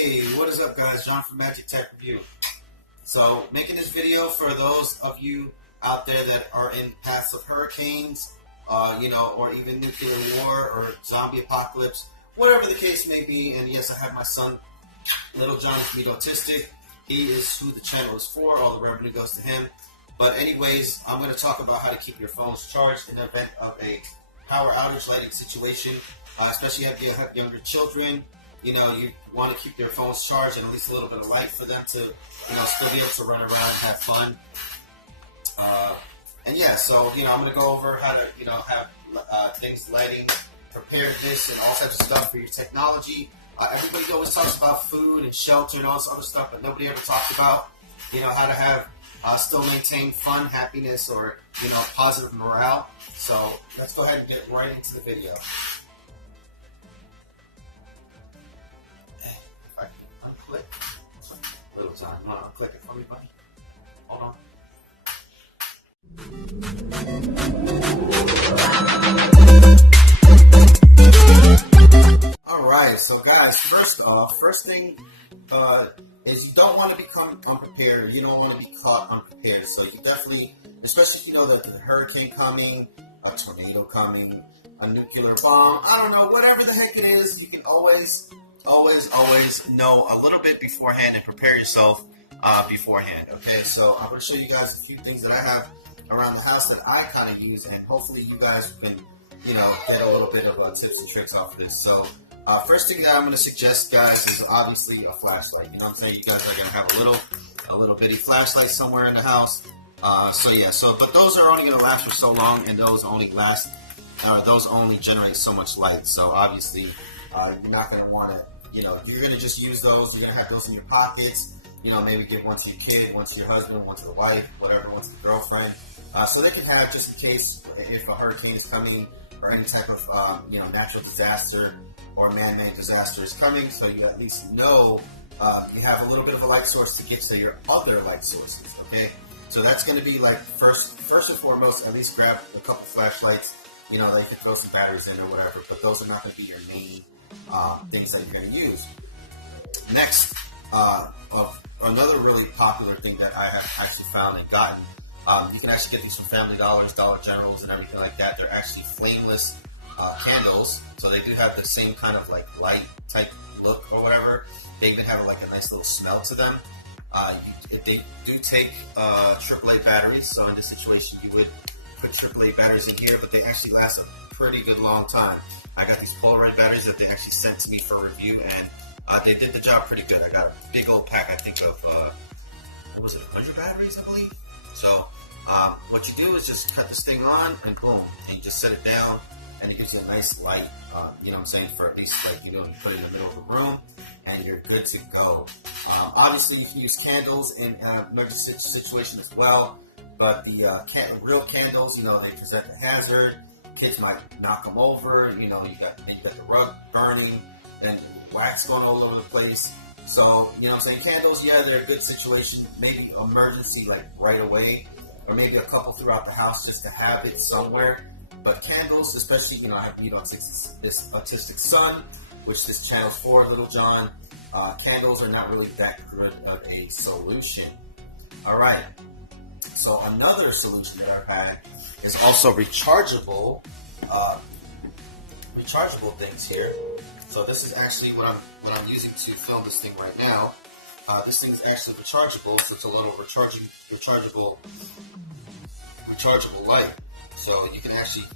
Hey, what is up guys? John from Magic Tech Review. So, making this video for those of you out there that are in paths of hurricanes, or even nuclear war or zombie apocalypse, whatever the case may be. And yes, I have my son, Little John, who's autistic. He is who the channel is for. All the revenue goes to him. But anyways, I'm going to talk about how to keep your phones charged in the event of a power outage lighting situation, especially if you have younger children. You want to keep their phones charged and at least a little bit of light for them to, still be able to run around and have fun. I'm going to go over how to, have things lighting, preparedness, and all types of stuff for your technology. Everybody always talks about food and shelter and all this other stuff, but nobody ever talked about, how to have still maintain fun, happiness, or positive morale. So let's go ahead and get right into the video. Unclick. Little time. You want to unclick it for me, buddy? Hold on. Alright, so guys, first thing is you don't want to become unprepared. You don't want to be caught unprepared. So you definitely, especially if you know that the hurricane coming, a tornado coming, a nuclear bomb, I don't know, whatever the heck it is, you can always know a little bit beforehand and prepare yourself beforehand. Okay, so I'm going to show you guys a few things that I have around the house that I kind of use, and hopefully you guys can, get a little bit of tips and tricks off of this. So first thing that I'm going to suggest, guys, is obviously a flashlight. You know what I'm saying? You guys are going to have a little bitty flashlight somewhere in the house. But those are only going to last for so long, and those only generate so much light. So obviously, you're not going to want to, you're going to just use those. You're going to have those in your pockets. Maybe give one to your kid, one to your husband, one to the wife, whatever, one to the girlfriend. So they can have, just in case if a hurricane is coming or any type of, natural disaster or man-made disaster is coming. So you at least know you have a little bit of a light source to get to your other light sources. Okay. So that's going to be like first and foremost, at least grab a couple flashlights. They can throw some batteries in or whatever, but those are not going to be your main things that you're going to use. Next, another really popular thing that I have actually found and gotten, you can actually get these from Family Dollars, Dollar Generals, and everything like that. They're actually flameless candles, so they do have the same kind of like light type look or whatever. They even have like a nice little smell to them. They do take AAA batteries, so in this situation you would put AAA batteries in here, but they actually last a pretty good long time. I got these Polaroid batteries that they actually sent to me for review, and they did the job pretty good. I got a big old pack, I think of, 100 batteries, I believe? So what you do is just cut this thing on, and boom, and you just set it down, and it gives you a nice light, for at least like you put it in the middle of the room, and you're good to go. Obviously, you can use candles in an emergency situation as well, but the real candles, they present a hazard. Kids might knock them over. You got the rug burning and wax going all over the place. So, candles, yeah, they're a good situation. Maybe emergency, like right away, or maybe a couple throughout the house just to have it somewhere. But candles, especially, I have this autistic son, which this channel's for, Little John. Candles are not really that good of a solution. All right. So another solution that I've had is also rechargeable things here. So this is actually what I'm using to film this thing right now. This thing is actually rechargeable, so it's a little rechargeable light. So you can actually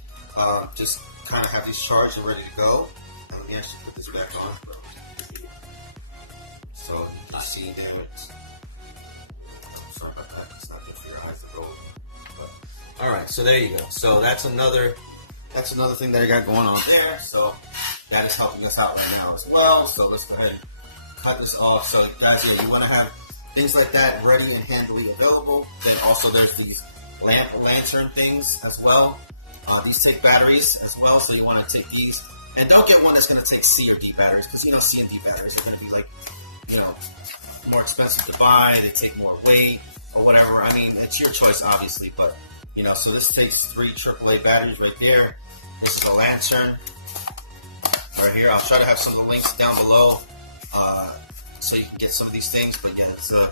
just kind of have these charged and ready to go. And let me actually put this back on. So you can see there it's. Sorry about that. It's not good for your eyes to go. All right, so there you go. So that's another thing that I got going on there. So that is helping us out right now as well. So let's go ahead and cut this off. So guys, you want to have things like that ready and handily available. Then also there's these lantern things as well. These take batteries as well, so you want to take these. And don't get one that's going to take C or D batteries, because C and D batteries are going to be like, more expensive to buy. They take more weight or whatever. I mean, it's your choice, obviously, but so this takes 3 AAA batteries right there. This is a lantern right here. I'll try to have some of the links down below so you can get some of these things. But again, it's a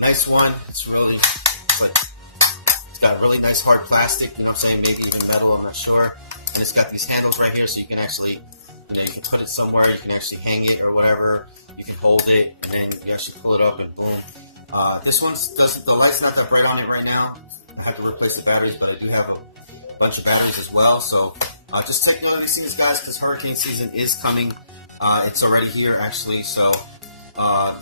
nice one. It's really, it's got really nice hard plastic, you know what I'm saying, maybe even metal, I'm not sure. And it's got these handles right here, so you can actually, you know, you can put it somewhere, you can actually hang it or whatever, you can hold it, and then you actually pull it up and boom. This one's doesn't, the light's not that bright on it right now. I had to replace the batteries, but I do have a bunch of batteries as well, so just take note of these things, guys, because hurricane season is coming. It's already here, actually, so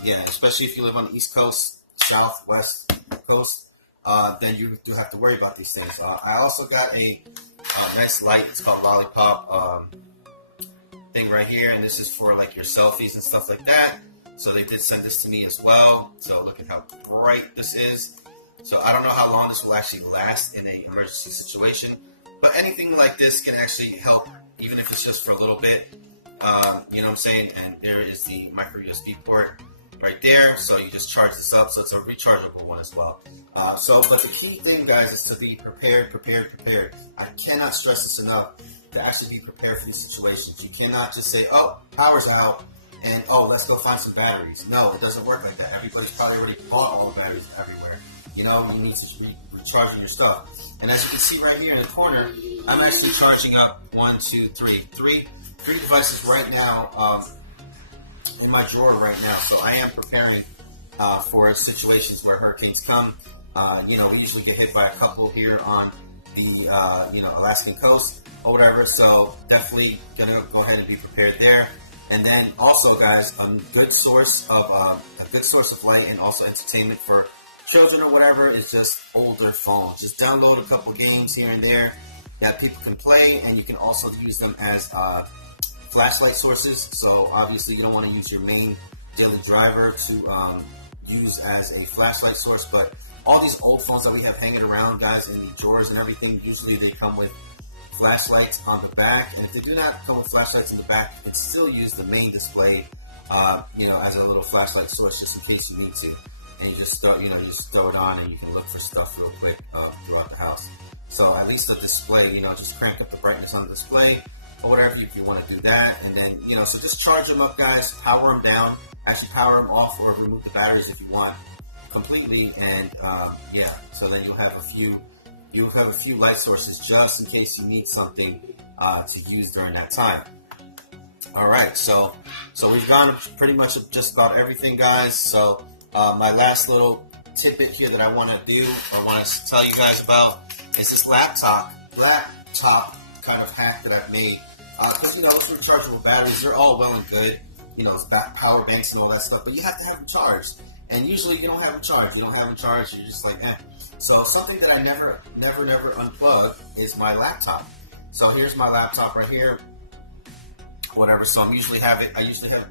yeah, especially if you live on the East Coast, South, West Coast, then you do have to worry about these things. I also got a nice light. It's called Lollipop thing right here, and this is for like your selfies and stuff like that. So they did send this to me as well. So look at how bright this is. So I don't know how long this will actually last in an emergency situation, but anything like this can actually help, even if it's just for a little bit. You know what I'm saying? And there is the micro USB port right there, so you just charge this up, so it's a rechargeable one as well. But the key thing, guys, is to be prepared. I cannot stress this enough, to actually be prepared for these situations. You cannot just say, oh, power's out, and oh, let's go find some batteries. No, it doesn't work like that. Everybody's probably already bought all the batteries everywhere. You know, you need to recharging your stuff. And as you can see right here in the corner, I'm actually charging up three devices right now, in my drawer right now, so I am preparing for situations where hurricanes come. You know, we usually get hit by a couple here on the you know, Alaskan coast or whatever, so definitely gonna go ahead and be prepared there. And then also, guys, a good source of light and also entertainment for children or whatever is just older phones. Just download a couple games here and there that people can play, and you can also use them as flashlight sources. So obviously you don't want to use your main daily driver to use as a flashlight source, but all these old phones that we have hanging around, guys, in the drawers and everything, usually they come with flashlights on the back. And if they do not come with flashlights in the back, you can still use the main display, you know, as a little flashlight source just in case you need to. And you just throw, you know, you just throw it on and you can look for stuff real quick throughout the house. So at least the display, you know, just crank up the brightness on the display or whatever if you want to do that. And then, you know, so just charge them up, guys, power them down, actually power them off or remove the batteries if you want completely. And yeah, so then you have a few light sources just in case you need something to use during that time. All right, so we've gone pretty much just about everything, guys. So my last little tidbit here that I want to do, I want to tell you guys about, is this laptop kind of hack that I've made. Because, you know, with rechargeable batteries, they're all well and good, you know, it's power banks and all that stuff, but you have to have them charged. And usually you don't have them charged. You don't have them charged, you're just like, eh. So something that I never unplug is my laptop. So here's my laptop right here, whatever. So I usually have it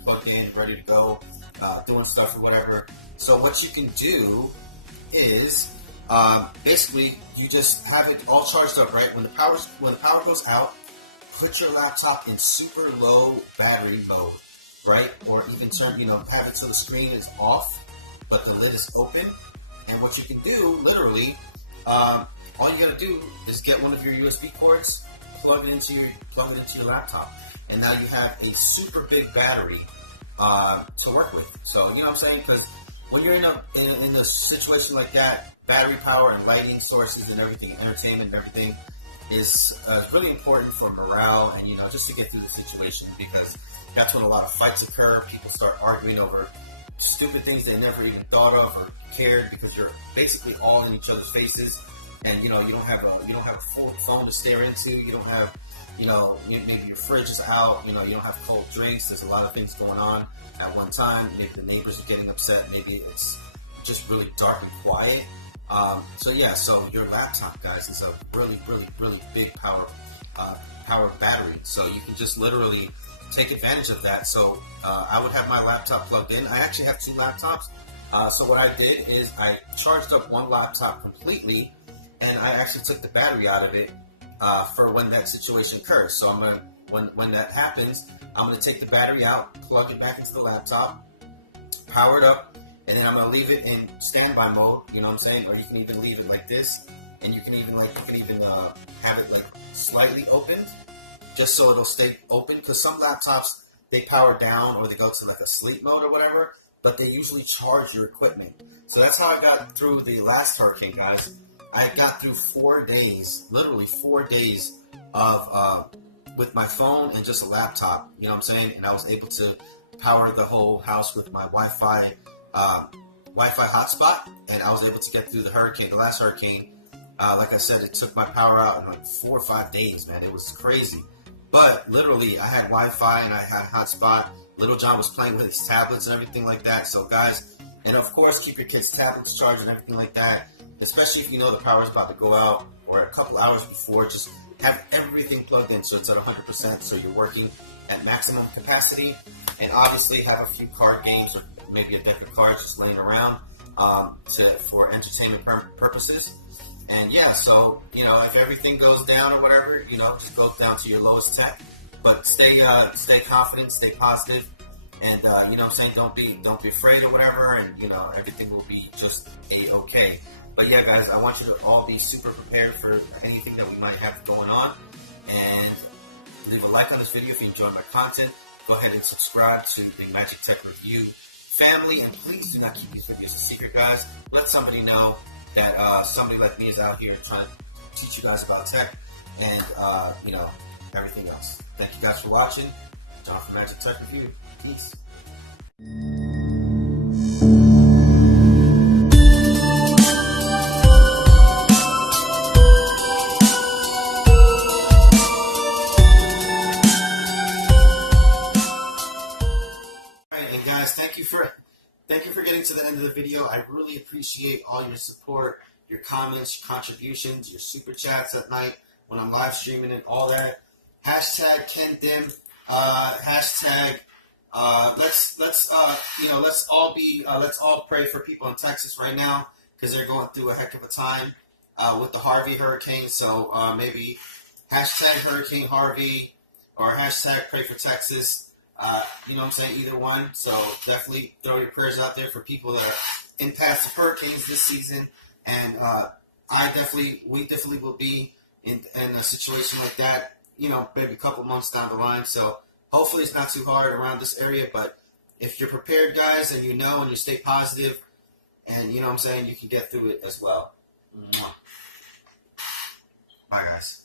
plugged in, ready to go, doing stuff or whatever. So what you can do is basically you just have it all charged up, right? When the power goes out, put your laptop in super low battery mode, right? Or even turn, you know, have it so the screen is off, but the lid is open. And what you can do, literally, all you gotta do is get one of your USB ports, plug it into your laptop, and now you have a super big battery to work with. So you know what I'm saying? Because when you're in a situation like that, battery power and lighting sources and everything, entertainment and everything, is really important for morale and, you know, just to get through the situation, because that's when a lot of fights occur. People start arguing over stupid things they never even thought of or cared, because you're basically all in each other's faces, and you know you don't have a full phone to stare into. You don't have, you know, maybe your fridge is out. You know, you don't have cold drinks. There's a lot of things going on at one time. Maybe the neighbors are getting upset. Maybe it's just really dark and quiet. So yeah, so your laptop, guys, is a really big power battery. So you can just literally take advantage of that. So I would have my laptop plugged in. I actually have two laptops. So what I did is I charged up one laptop completely, and I actually took the battery out of it for when that situation occurs. So I'm gonna, when that happens, I'm gonna take the battery out, plug it back into the laptop, power it up, and then I'm gonna leave it in standby mode. You know what I'm saying? Or you can even leave it like this, and you can even have it like slightly opened, just so it'll stay open. Because some laptops, they power down or they go to like a sleep mode or whatever, but they usually charge your equipment. So that's how I got through the last hurricane, guys. I got through 4 days, literally 4 days of with my phone and just a laptop. You know what I'm saying? And I was able to power the whole house with my Wi-Fi hotspot, and I was able to get through the hurricane. The last hurricane, like I said, it took my power out in like 4 or 5 days, man. It was crazy. But literally, I had Wi-Fi and I had hotspot. Little John was playing with his tablets and everything like that. So guys, and of course, keep your kids' tablets charged and everything like that. Especially if you know the power is about to go out or a couple hours before, just have everything plugged in so it's at 100%, so you're working at maximum capacity. And obviously have a few card games or maybe a deck of cards just laying around for entertainment purposes. And yeah, so, you know, if everything goes down or whatever, you know, just go down to your lowest tech. But stay confident, stay positive, and you know what I'm saying, don't be afraid or whatever, and you know, everything will be just a-okay. But yeah, guys, I want you to all be super prepared for anything that we might have going on. And leave a like on this video if you enjoy my content. Go ahead and subscribe to the Magic Tech Review family. And please do not keep these videos a secret, guys. Let somebody know that somebody like me is out here trying to teach you guys about tech and, you know, everything else. Thank you guys for watching. John from Magic Tech Review. Peace. And guys, thank you for getting to the end of the video. I really appreciate all your support, your comments, your contributions, your super chats at night when I'm live streaming and all that. Hashtag KenDim. Hashtag. Let's all pray for people in Texas right now because they're going through a heck of a time with the Harvey hurricane. So maybe hashtag Hurricane Harvey or hashtag Pray for Texas. You know what I'm saying? Either one. So definitely throw your prayers out there for people that are in paths of hurricanes this season. And we definitely will be in a situation like that, you know, maybe a couple months down the line. So hopefully it's not too hard around this area. But if you're prepared, guys, and you know and you stay positive, and you know what I'm saying, you can get through it as well. Bye, guys.